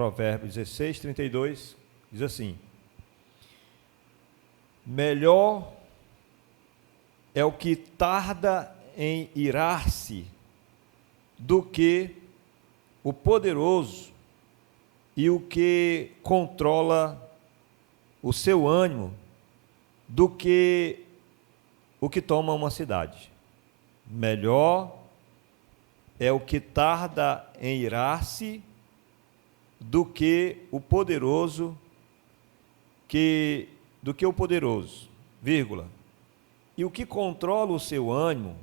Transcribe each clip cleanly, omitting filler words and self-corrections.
Provérbios 16, 32, diz assim: melhor é o que tarda em irar-se do que o poderoso e o que controla o seu ânimo do que o que toma uma cidade. Melhor é o que tarda em irar-se do que o poderoso, vírgula, e o que controla o seu ânimo,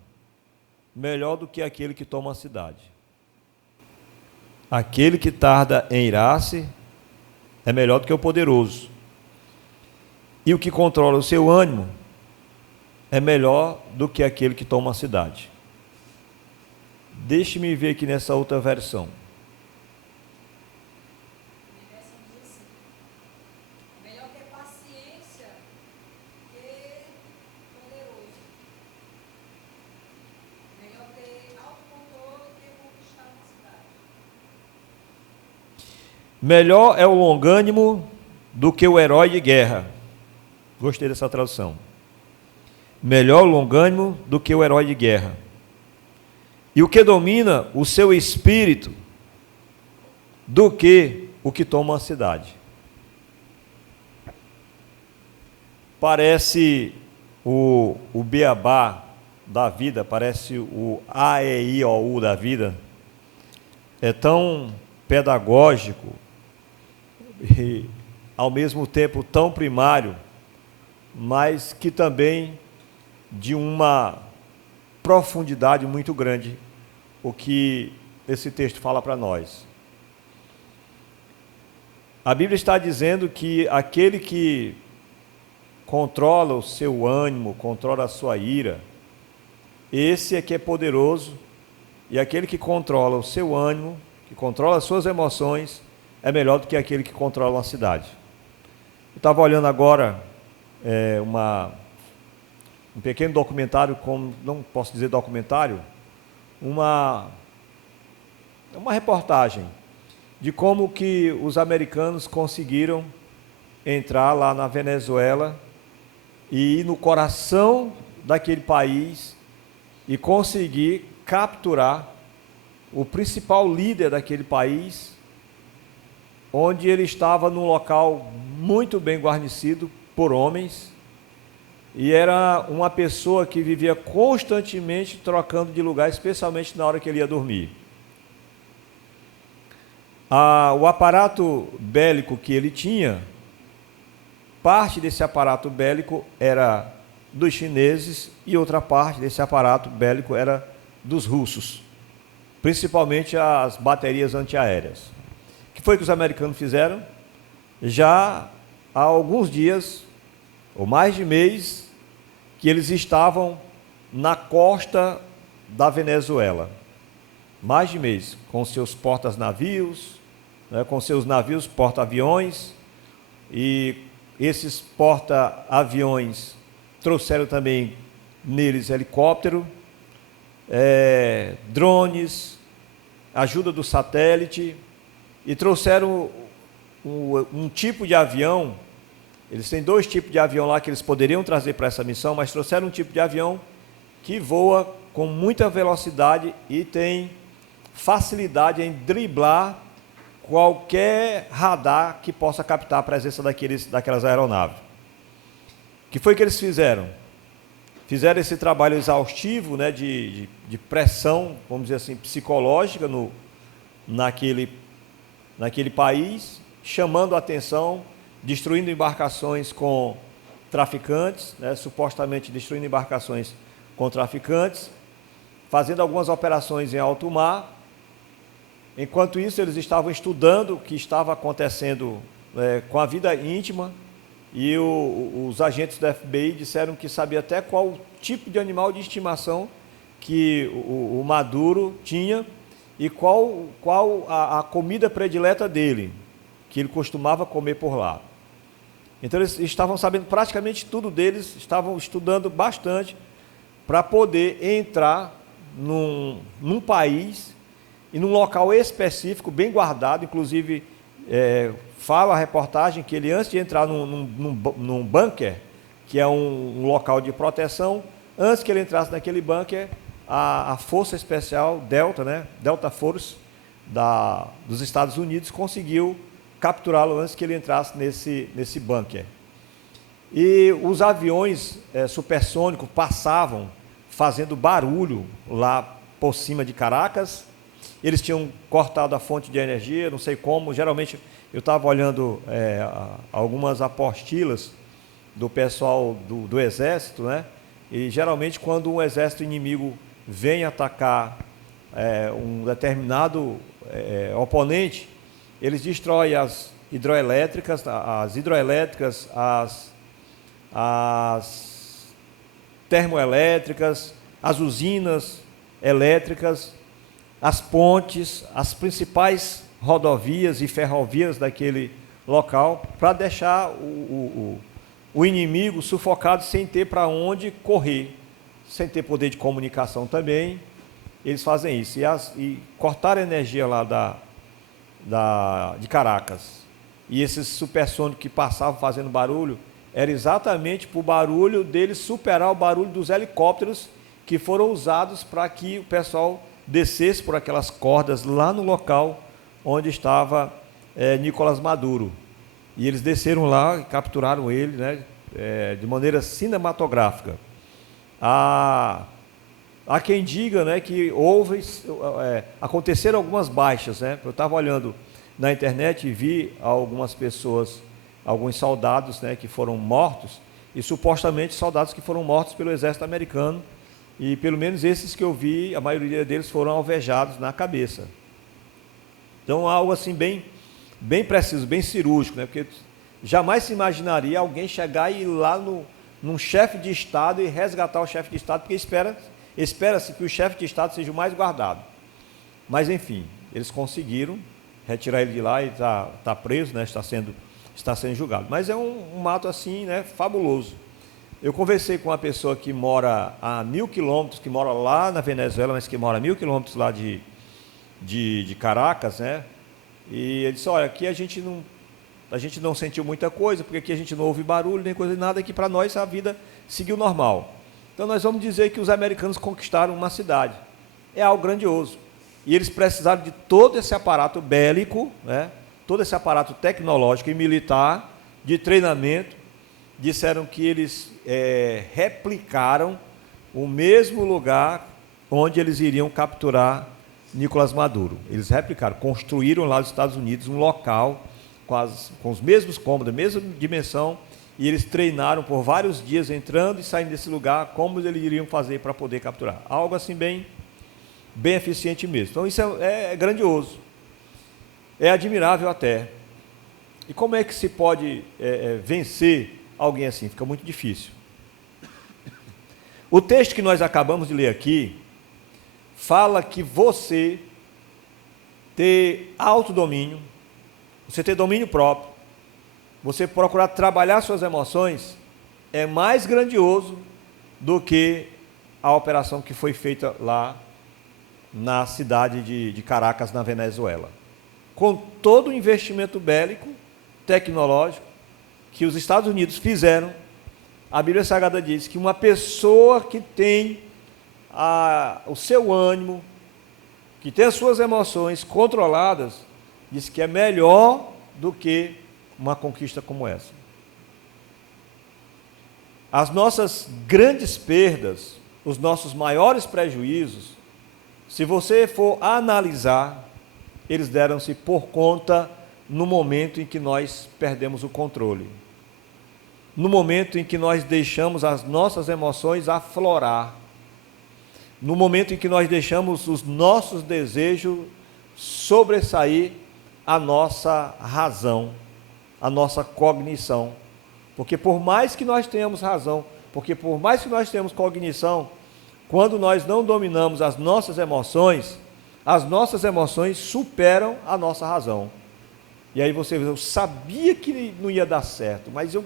melhor do que aquele que toma a cidade. Aquele que tarda em irar-se é melhor do que o poderoso, e o que controla o seu ânimo é melhor do que aquele que toma a cidade. Deixe-me ver aqui nessa outra versão. Melhor ter paciência que poderoso. Melhor ter autocontrole que conquistar uma cidade. Melhor é o longânimo do que o herói de guerra. Gostei dessa tradução. Melhor o longânimo do que o herói de guerra. E o que domina o seu espírito do que o que toma a cidade. Parece o beabá da vida, parece o A-E-I-O-U da vida. É tão pedagógico e, ao mesmo tempo, tão primário, mas que também de uma profundidade muito grande, o que esse texto fala para nós. A Bíblia está dizendo que aquele que controla o seu ânimo, controla a sua ira, esse é que é poderoso, e aquele que controla o seu ânimo, que controla as suas emoções, é melhor do que aquele que controla uma cidade. Eu estava olhando agora um pequeno documentário, como não posso dizer documentário, uma reportagem de como que os americanos conseguiram entrar lá na Venezuela e ir no coração daquele país e conseguir capturar o principal líder daquele país, onde ele estava num local muito bem guarnecido por homens, e era uma pessoa que vivia constantemente trocando de lugar, especialmente na hora que ele ia dormir. O aparato bélico que ele tinha, parte desse aparato bélico era dos chineses e outra parte desse aparato bélico era dos russos, principalmente as baterias antiaéreas. O que foi que os americanos fizeram? Já há alguns dias, ou mais de mês, que eles estavam na costa da Venezuela. Mais de mês, com seus porta-navios, com seus navios porta-aviões, e esses porta-aviões trouxeram também neles helicóptero, drones, ajuda do satélite, e trouxeram um tipo de avião. Eles têm dois tipos de avião lá que eles poderiam trazer para essa missão, mas trouxeram um tipo de avião que voa com muita velocidade e tem facilidade em driblar qualquer radar que possa captar a presença daquelas aeronaves. O que foi que eles fizeram? Fizeram esse trabalho exaustivo, de pressão, vamos dizer assim, psicológica naquele país, chamando a atenção, destruindo embarcações com traficantes, supostamente destruindo embarcações com traficantes, fazendo algumas operações em alto mar. Enquanto isso, eles estavam estudando o que estava acontecendo com a vida íntima, e os agentes do FBI disseram que sabia até qual tipo de animal de estimação que o Maduro tinha e qual a comida predileta dele, que ele costumava comer por lá. Então eles estavam sabendo praticamente tudo deles, estavam estudando bastante para poder entrar num país e num local específico, bem guardado, inclusive fala a reportagem que ele, antes de entrar num bunker, que é um local de proteção, antes que ele entrasse naquele bunker, a Força Especial Delta, né, Delta Force dos Estados Unidos, conseguiu capturá-lo antes que ele entrasse nesse bunker. E os aviões supersônicos passavam fazendo barulho lá por cima de Caracas. Eles tinham cortado a fonte de energia, não sei como. Geralmente, eu estava olhando algumas apostilas do pessoal do Exército, né? E geralmente, quando um exército inimigo vem atacar um determinado oponente, eles destroem as hidroelétricas, as termoelétricas, as usinas elétricas, as pontes, as principais rodovias e ferrovias daquele local, para deixar o inimigo sufocado sem ter para onde correr, sem ter poder de comunicação também. Eles fazem isso. E cortaram a energia lá de Caracas. E esses supersônicos que passavam fazendo barulho, era exatamente para o barulho deles superar o barulho dos helicópteros que foram usados para que o pessoal descesse por aquelas cordas lá no local onde estava Nicolás Maduro. E eles desceram lá e capturaram ele, né, de maneira cinematográfica. Há quem diga, né, que aconteceram algumas baixas, né? Eu estava olhando na internet e vi algumas pessoas, alguns soldados, né, que foram mortos, e supostamente soldados que foram mortos pelo exército americano, e pelo menos esses que eu vi, a maioria deles foram alvejados na cabeça. Então, algo assim bem preciso, bem cirúrgico, né? Porque jamais se imaginaria alguém chegar e ir lá num chefe de Estado e resgatar o chefe de Estado, porque espera-se que o chefe de Estado seja o mais guardado. Mas, enfim, eles conseguiram retirar ele de lá e está preso, né? Está sendo julgado. Mas é um ato assim, né, fabuloso. Eu conversei com uma pessoa que mora a 1.000 quilômetros, que mora lá na Venezuela, mas que mora a 1.000 quilômetros lá de Caracas, né? E ele disse: olha, aqui a gente não sentiu muita coisa, porque aqui a gente não ouve barulho, nem coisa de nada, que para nós a vida seguiu normal. Então nós vamos dizer que os americanos conquistaram uma cidade. É algo grandioso. E eles precisaram de todo esse aparato bélico, né? Todo esse aparato tecnológico e militar, de treinamento. Disseram que eles replicaram o mesmo lugar onde eles iriam capturar Nicolás Maduro. Eles replicaram, construíram lá nos Estados Unidos um local com os mesmos cômodos, a mesma dimensão, e eles treinaram por vários dias entrando e saindo desse lugar, como eles iriam fazer para poder capturar. Algo assim bem eficiente mesmo. Então isso é grandioso, é admirável até. E como é que se pode vencer alguém assim? Fica muito difícil. O texto que nós acabamos de ler aqui fala que você ter autodomínio, você ter domínio próprio, você procurar trabalhar suas emoções, é mais grandioso do que a operação que foi feita lá na cidade de Caracas, na Venezuela. Com todo o investimento bélico, tecnológico, que os Estados Unidos fizeram, a Bíblia Sagrada diz que uma pessoa que tem o seu ânimo, que tem as suas emoções controladas, diz que é melhor do que uma conquista como essa. As nossas grandes perdas, os nossos maiores prejuízos, se você for analisar, eles deram-se por conta no momento em que nós perdemos o controle. No momento em que nós deixamos as nossas emoções aflorar. No momento em que nós deixamos os nossos desejos sobressair a nossa razão, a nossa cognição. Porque por mais que nós tenhamos razão, porque por mais que nós tenhamos cognição, quando nós não dominamos as nossas emoções superam a nossa razão. E aí você diz: eu sabia que não ia dar certo, mas eu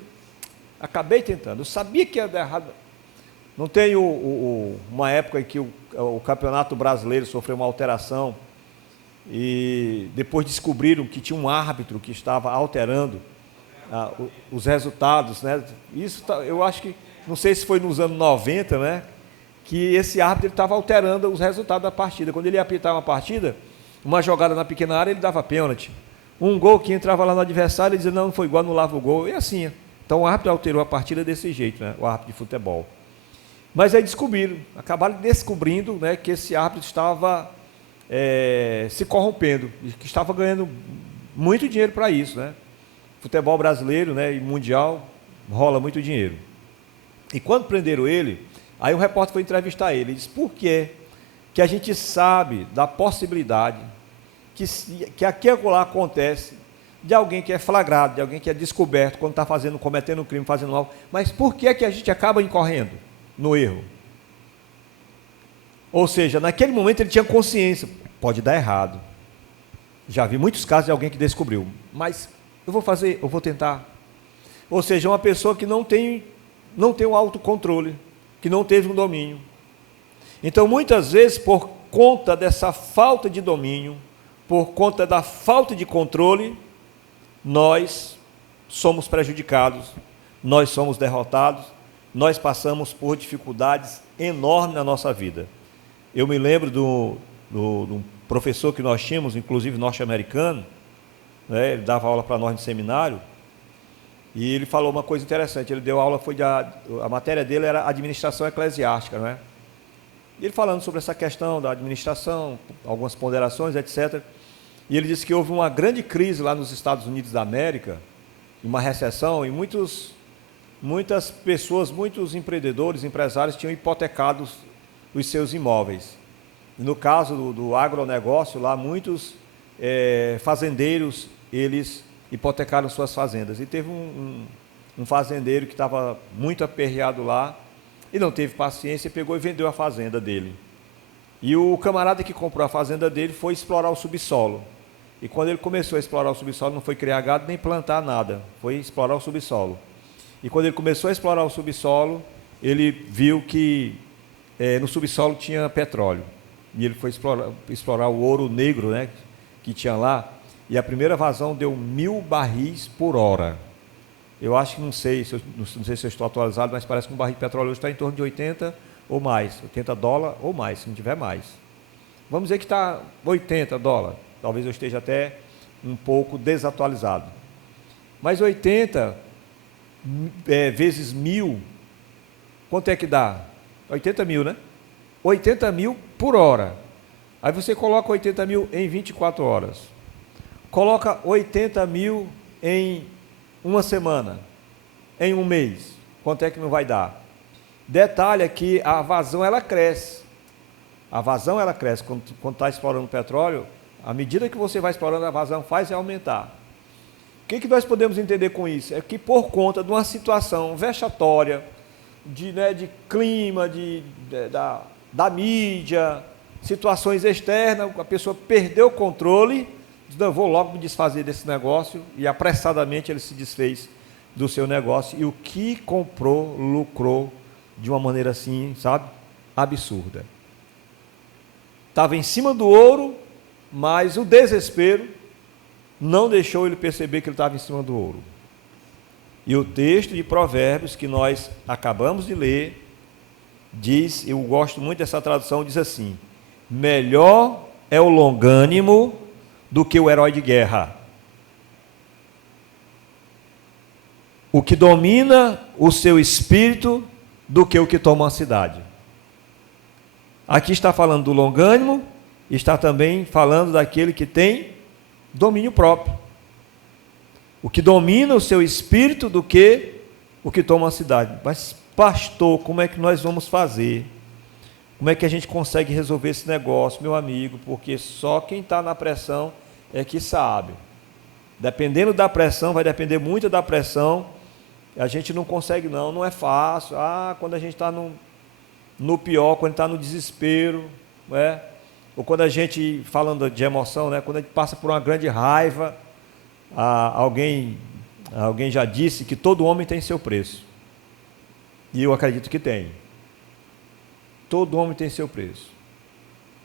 acabei tentando, eu sabia que ia dar errado. Não tem uma época em que o Campeonato Brasileiro sofreu uma alteração e depois descobriram que tinha um árbitro que estava alterando os resultados, né? Isso eu acho que, não sei se foi nos anos 90, né? Que esse árbitro estava alterando os resultados da partida. Quando ele ia apitar uma partida, uma jogada na pequena área, ele dava pênalti. Um gol que entrava lá no adversário, ele dizia, não foi igual, anulava o gol, e assim. Então o árbitro alterou a partida desse jeito, né? O árbitro de futebol. Mas aí acabaram descobrindo, né, que esse árbitro estava se corrompendo, que estava ganhando muito dinheiro para isso, né? Futebol brasileiro, né, e mundial rola muito dinheiro. E quando prenderam ele, aí o repórter foi entrevistar ele, disse, por que a gente sabe da possibilidade que aqui e acolá acontece de alguém que é flagrado, de alguém que é descoberto quando está cometendo um crime, fazendo algo, mas por que a gente acaba incorrendo no erro? Ou seja, naquele momento ele tinha consciência, pode dar errado. Já vi muitos casos de alguém que descobriu, mas eu vou tentar. Ou seja, uma pessoa que não tem o autocontrole, que não teve um domínio. Então, muitas vezes, por conta dessa falta de domínio, por conta da falta de controle, nós somos prejudicados, nós somos derrotados, nós passamos por dificuldades enormes na nossa vida. Eu me lembro do professor que nós tínhamos, inclusive norte-americano, né, ele dava aula para nós no seminário, e ele falou uma coisa interessante, ele deu aula, a matéria dele era administração eclesiástica, né? E ele falando sobre essa questão da administração, algumas ponderações, etc., e ele disse que houve uma grande crise lá nos Estados Unidos da América, uma recessão, e muitas pessoas, muitos empreendedores, empresários tinham hipotecado os seus imóveis. E no caso do agronegócio, lá muitos fazendeiros, eles hipotecaram suas fazendas. E teve um fazendeiro que estava muito aperreado lá, e não teve paciência, pegou e vendeu a fazenda dele. E o camarada que comprou a fazenda dele foi explorar o subsolo. E quando ele começou a explorar o subsolo, não foi criar gado nem plantar nada, foi explorar o subsolo. E quando ele começou a explorar o subsolo, ele viu que no subsolo tinha petróleo. E ele foi explorar o ouro negro, né, que tinha lá, e a primeira vazão deu 1.000 barris por hora. Eu acho que, não sei se eu estou atualizado, mas parece que um barril de petróleo hoje está em torno de 80 ou mais, 80 dólares ou mais, se não tiver mais. Vamos dizer que está 80 dólares, talvez eu esteja até um pouco desatualizado. Mas 80 vezes 1.000, quanto é que dá? 80 mil, né? 80 mil por hora. Aí você coloca 80 mil em 24 horas. Coloca 80 mil em uma semana, em um mês. Quanto é que não vai dar? Detalhe é que a vazão, ela cresce. A vazão, ela cresce. Quando está explorando petróleo, à medida que você vai explorando, a vazão faz aumentar. O que nós podemos entender com isso? É que por conta de uma situação vexatória, de clima, da mídia, situações externas, a pessoa perdeu o controle, diz, não, eu vou logo me desfazer desse negócio, e apressadamente ele se desfez do seu negócio, e o que comprou, lucrou de uma maneira assim, sabe, absurda. Estava em cima do ouro, mas o desespero não deixou ele perceber que ele estava em cima do ouro. E o texto de Provérbios que nós acabamos de ler, diz, eu gosto muito dessa tradução, diz assim, melhor é o longânimo do que o herói de guerra. O que domina o seu espírito do que o que toma uma cidade. Aqui está falando do longânimo, está também falando daquele que tem domínio próprio. O que domina o seu espírito do que o que toma uma cidade. Mas, pastor, como é que nós vamos fazer? Como é que a gente consegue resolver esse negócio, meu amigo? Porque só quem está na pressão é que sabe. Dependendo da pressão, vai depender muito da pressão, a gente não consegue não é fácil. Quando a gente está no pior, quando está no desespero, ou quando a gente, falando de emoção, quando a gente passa por uma grande raiva, alguém já disse que todo homem tem seu preço. E eu acredito que tem. Todo homem tem seu preço.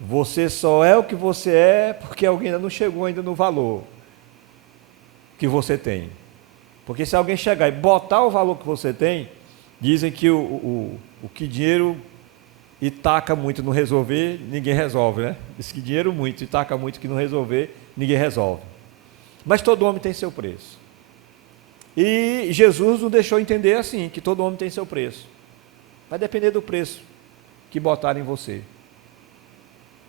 Você só é o que você é porque alguém ainda não chegou ainda no valor que você tem. Porque se alguém chegar e botar o valor que você tem, dizem que o que dinheiro e taca muito não resolver, ninguém resolve, né? Diz que dinheiro muito e taca muito que não resolver, ninguém resolve. Mas todo homem tem seu preço. E Jesus nos deixou entender assim, que todo homem tem seu preço. Vai depender do preço que botarem em você.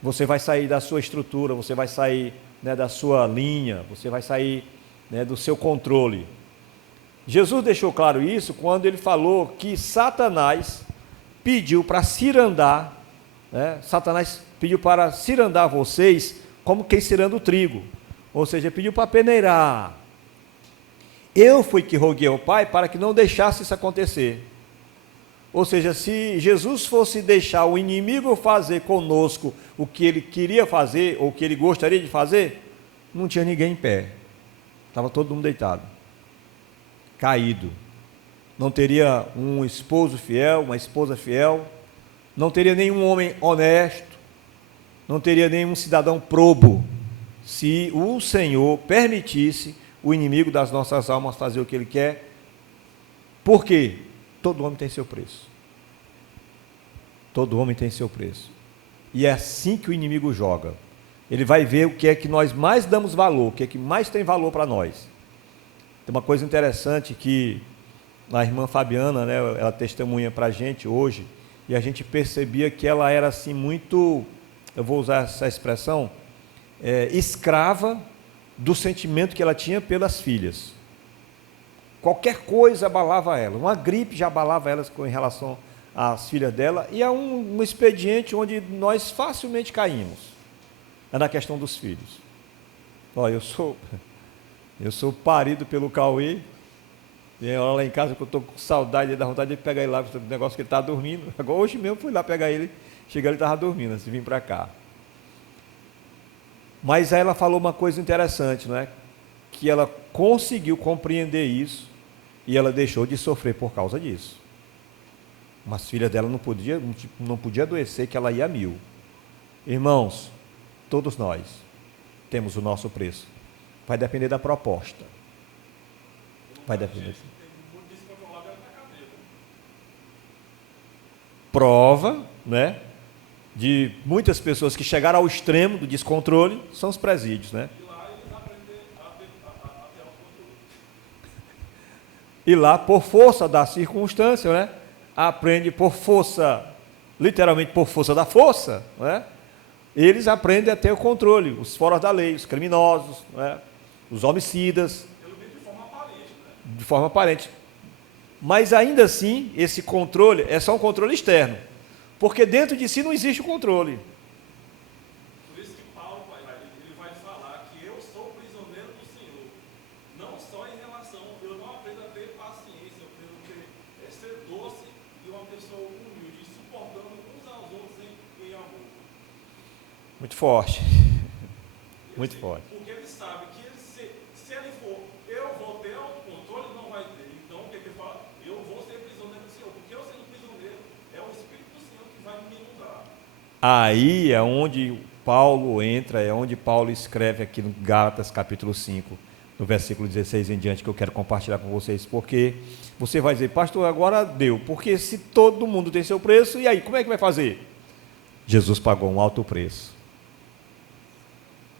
Você vai sair da sua estrutura, você vai sair, né, da sua linha, você vai sair, né, do seu controle. Jesus deixou claro isso quando ele falou que Satanás pediu para cirandar, né? Satanás pediu para cirandar vocês como quem ciranda o trigo, ou seja, pediu para peneirar. Eu fui que roguei ao Pai para que não deixasse isso acontecer. Ou seja, se Jesus fosse deixar o inimigo fazer conosco o que ele queria fazer, ou o que ele gostaria de fazer, não tinha ninguém em pé, estava todo mundo deitado, caído. Não teria um esposo fiel, uma esposa fiel, não teria nenhum homem honesto, não teria nenhum cidadão probo, se o Senhor permitisse o inimigo das nossas almas fazer o que ele quer. Por quê? Todo homem tem seu preço. Todo homem tem seu preço. E é assim que o inimigo joga. Ele vai ver o que é que nós mais damos valor, o que é que mais tem valor para nós. Tem uma coisa interessante que a irmã Fabiana, né, ela testemunha para a gente hoje, e a gente percebia que ela era assim muito, eu vou usar essa expressão, escrava do sentimento que ela tinha pelas filhas. Qualquer coisa abalava ela, uma gripe já abalava ela em relação às filhas dela, e é um expediente onde nós facilmente caímos, é na questão dos filhos. Olha, eu sou parido pelo Cauê, e hora lá em casa que eu estou com saudade, da vontade de pegar ele lá, o negócio que ele está dormindo. Agora hoje mesmo fui lá pegar ele, cheguei ele estava dormindo, antes de vir para cá. Mas aí ela falou uma coisa interessante, não é? Que ela conseguiu compreender isso e ela deixou de sofrer por causa disso. Mas a filha dela não podia adoecer, que ela ia a 1000. Irmãos, todos nós temos o nosso preço. Vai depender da proposta. Vai depender. Prova, né, de muitas pessoas que chegaram ao extremo do descontrole são os presídios, né? E lá, por força da circunstância, né, aprende por força, literalmente por força da força, né? Eles aprendem a ter o controle, os fora da lei, os criminosos, né, os homicidas. De forma aparente. Mas ainda assim, esse controle é só um controle externo, porque dentro de si não existe o controle. Por isso que Paulo ele vai falar que eu sou prisioneiro do Senhor, não só em relação, eu não aprendo a ter paciência, eu aprendo a ser doce e uma pessoa humilde, suportando uns aos outros em amor. Muito forte. Muito forte. Porque ele sabe que se ele for, eu vou ter autocontrole, não vai ter. Então, o que ele fala? Eu vou ser prisioneiro do Senhor. Porque eu sendo prisioneiro, é o Espírito do Senhor que vai me inundar. Aí é onde Paulo entra, é onde Paulo escreve aqui no Gálatas capítulo 5, no versículo 16 em diante, que eu quero compartilhar com vocês, porque você vai dizer, pastor, agora deu, porque se todo mundo tem seu preço, e aí, como é que vai fazer? Jesus pagou um alto preço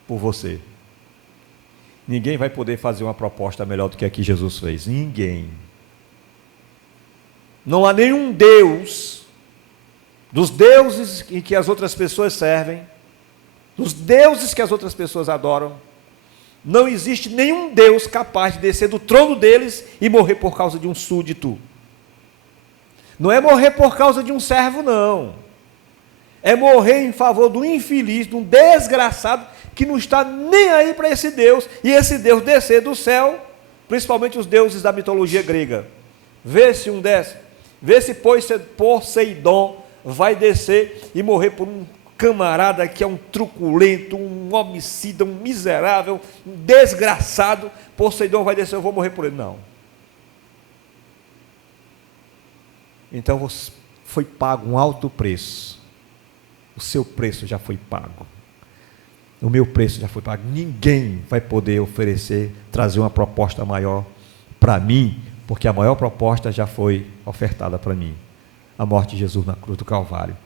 por você. Ninguém vai poder fazer uma proposta melhor do que a que Jesus fez. Ninguém. Não há nenhum Deus, dos deuses em que as outras pessoas servem, dos deuses que as outras pessoas adoram, não existe nenhum Deus capaz de descer do trono deles e morrer por causa de um súdito. Não é morrer por causa de um servo, não. É morrer em favor do infeliz, de um desgraçado que não está nem aí para esse Deus, e esse Deus descer do céu, principalmente os deuses da mitologia grega. Vê se um desce, vê se Poseidon vai descer e morrer por um camarada que é um truculento, um homicida, um miserável, um desgraçado. Poseidon vai descer, eu vou morrer por ele. Não. Então foi pago um alto preço O seu preço já foi pago. O meu preço já foi pago. Ninguém vai poder oferecer, trazer uma proposta maior para mim, porque a maior proposta já foi ofertada para mim. A morte de Jesus na cruz do Calvário.